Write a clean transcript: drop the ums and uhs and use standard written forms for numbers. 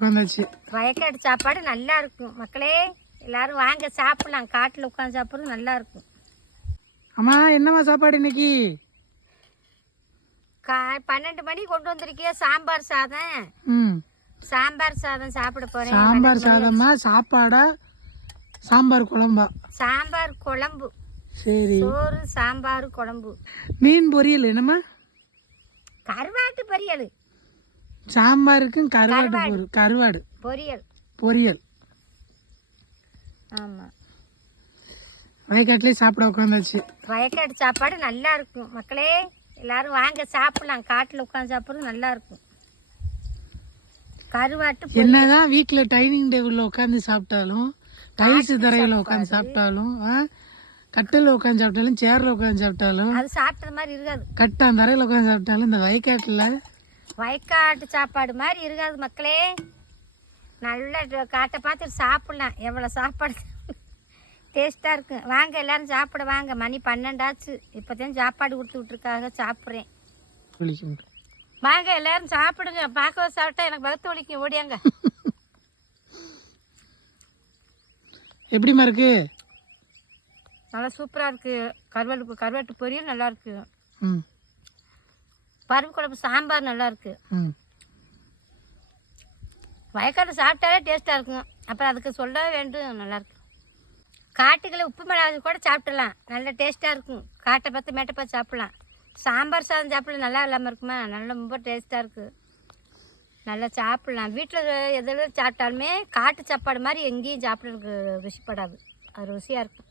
உட்காந்தாச்சு. வயக்காட்டு சாப்பாடு நல்லா இருக்கும் மக்களே, எல்லாரும் வாங்க சாப்பிடலாம். காட்டில் உட்காந்து சாப்பிட்றது நல்லா இருக்கும். அம்மா என்னம்மா சாப்பாடு இன்னைக்கு? 12 மணி கொண்டு வந்திருக்கிய சாம்பார் சாதம். சாம்பார் சாதம் சாப்பிட போறேன். சாம்பார் சாதமா சாப்பாடா சாம்பார் குழம்பா? சாம்பார் குழம்பு. சரி. சோறு சாம்பார் குழம்பு. மீன் பொரியல் என்னம்மா? கருவாட்டு பொரியல். சாம்பாருக்கும் கருவாடு பொரியல். பொரியல். ஆமா, வயக்காட்டிலே சாப்பிட உட்காந்தாச்சு. வயக்காட்டு சாப்பாடு நல்லா இருக்கும் மக்களே, எல்லாரும் வாங்க சாப்பிடலாம். காட்டில் உட்காந்து சாப்பிட்றது நல்லா இருக்கும். கருவாட்டு என்னதான் வீட்டில் டைனிங் டேபிளில் உட்காந்து சாப்பிட்டாலும், டைல்ஸ் தரையில் உட்காந்து சாப்பிட்டாலும், கட்டில் உட்காந்து சாப்பிட்டாலும், சேரில் உட்காந்து சாப்பிட்டாலும், அது சாப்பிட்டது மாதிரி இருக்காது. கட்டான் தரையில் உட்காந்து சாப்பிட்டாலும் இந்த வயக்காட்டு சாப்பாடு மாதிரி இருக்காது மக்களே. நல்ல காட்டை பார்த்துட்டு சாப்பிடலாம். எவ்வளோ சாப்பாடு டேஸ்ட்டாக இருக்கும். வாங்க எல்லாரும் சாப்பிட வாங்க. மணி 12 ஆச்சு. இப்போதான் சாப்பாடு கொடுத்து விட்ருக்காங்க, சாப்பிட்றேன். வாங்க எல்லாரும் சாப்பிடுங்க. பார்க்க சாப்பிட்டா எனக்கு பகத்து வலிக்கும், ஓடியாங்க. எப்படிமா இருக்கு? நல்லா சூப்பராக இருக்குது. கருவாட்டு பொரியல் நல்லா இருக்கு. பருப்பு குழம்பு சாம்பார் நல்லா இருக்கு. வயக்காடு சாப்பிட்டாலே டேஸ்ட்டாக இருக்கும். அப்புறம் அதுக்கு சொல்ல வேண்டும், நல்லாயிருக்கு. காட்டுகளை உப்பு மிளகாது கூட சாப்பிடலாம், நல்ல டேஸ்ட்டாக இருக்கும். காட்டை பார்த்து மேட்டை பார்த்து சாப்பிட்லாம். சாம்பார் சாதம் சாப்பிட நல்லா இல்லாமல் இருக்குமா? நல்லா ரொம்ப டேஸ்ட்டாக இருக்குது. நல்லா சாப்பிட்லாம். வீட்டில் எதில் சாப்பிட்டாலுமே காட்டு சாப்பாடு மாதிரி எங்கேயும் சாப்பிட்றதுக்கு ருசிப்படாது. அது ருசியாக இருக்கும்.